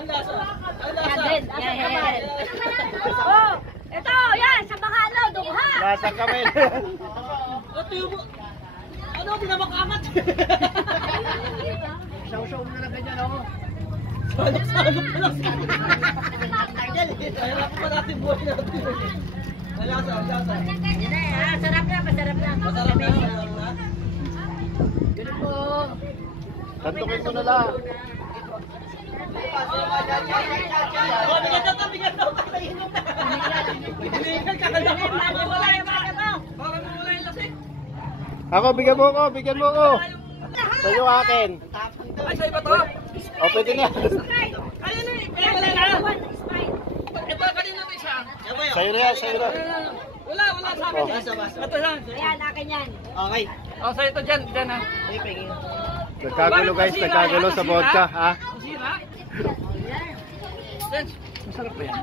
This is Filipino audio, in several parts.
Ang lasa. Ang lasa. Yan. Oh, ito, yan, sa mga ano, dungha. Lasang kamay. Ito yung... Ano, pinamakamat? Saw-saw mo na lang ganyan, oh. Salok-salok pa lang. Hirap pa natin buhay natin. Ang lasa, ang lasa. Sarap na, masarap na. Masarap na. Ganun po. Tantukin ko na lang. Oh, bigat na, bigat na. Kakainom na. Hinihingal, kakalaman. Wala yung mga mo. Baka mawala yung lasik. Ako, bigyan mo ko, bigyan mo ko. Sa'yo akin. Ay, sa'yo ba to? O, pwede na. Ayun na, wala na. Ito, kanina ito isa. Sa'yo na yan, sa'yo na. Wala sa akin. Ito yan. Ayan, akin yan. Okay. Oh, sa'yo ito dyan ha. Nagkagulo guys, nagkagulo sa vodka, ha? Masira? Masarap ba yan?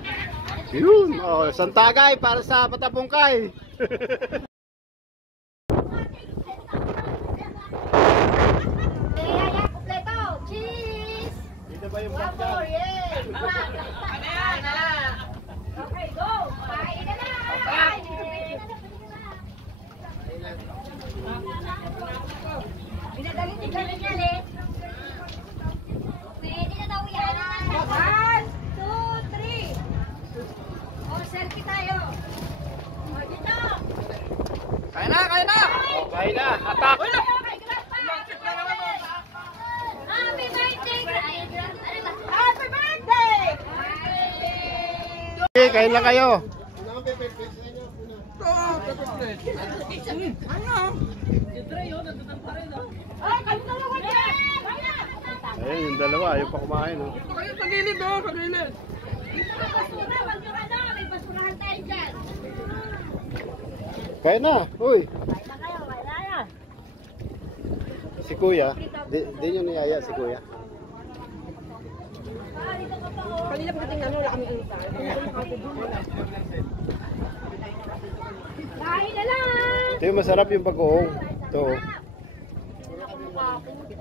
Yun, oh, Santagay para sa Patapungkay. Yaya, kompleto. Cheese. Dito ba yung One vodka? more, yes. Ano yan? Okay, go. Kain na na. Pinadali ni Galing yan eh. Pwede na daw yan. 1, 2, 3. O, selfie tayo. O, dito. Kaya na, kaya na! Okay na, attack! Wala! Happy birthday! Happy birthday! Okay, kain lang kayo. Ay, kayo dalawa dyan! Ayun, yung dalawa, ayaw pa kumain. Oh. Kayo sa gilid oh, sa gilid. Dito may basura, wag nyo ano, may basurahan tayo dyan. Kain na, uy. Kain na kayo, kain na yan. Si Kuya, di nyo niyaya si Kuya. Kanina pagdating ano, wala kami ano tayo. Kain na lang! Ito yung masarap yung pag-uong. Ito. Oh.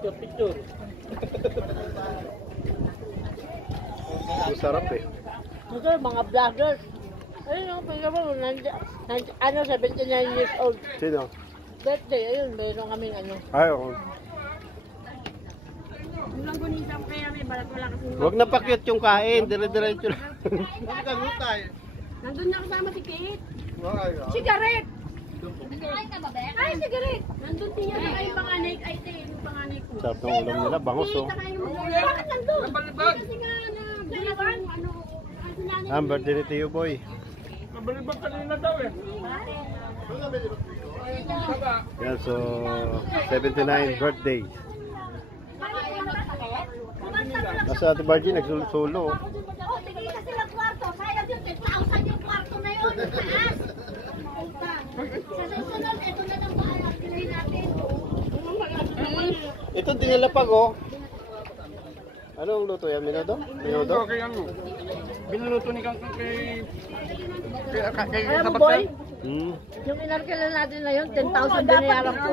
Picture. Masarap eh. Ito mga vloggers. Ayun ang pagkabang, ano, 79 years old. Sino? Birthday, ayun, meron kaming ano. Ay, ako. Unang gunisang kaya may balat wala kasi. Huwag na pakyut yung kain, dire-diretso lang. Nandun na kasama si Kate. Cigarette! Ay, cigarette! Nandun din yan ay panganay, ay yung panganay ko. Sarap ng ulam nila, bangos oh. Bakit nandun? Nabalibag. Kasi nga na, dalawan, ano, Ah, birthday ni Tio Boy. Nabalibag kanina daw eh. Yan, so 79 birthday. Nasa Ate Bargy, nagsulo. Oh, tigil kasi lang kwarto. Sayang yung 10,000 yung kwarto na yun. Taas. Sa susunod, ito na lang ba? Pilihin natin. Ito dinalapag oh. Anong luto yan? Minudo? Minudo? Okay, ano? Binuluto ni Kang kay Alam mo, boy? Hmm. Yung inarkilan natin na yun, 10,000 binayaran ko.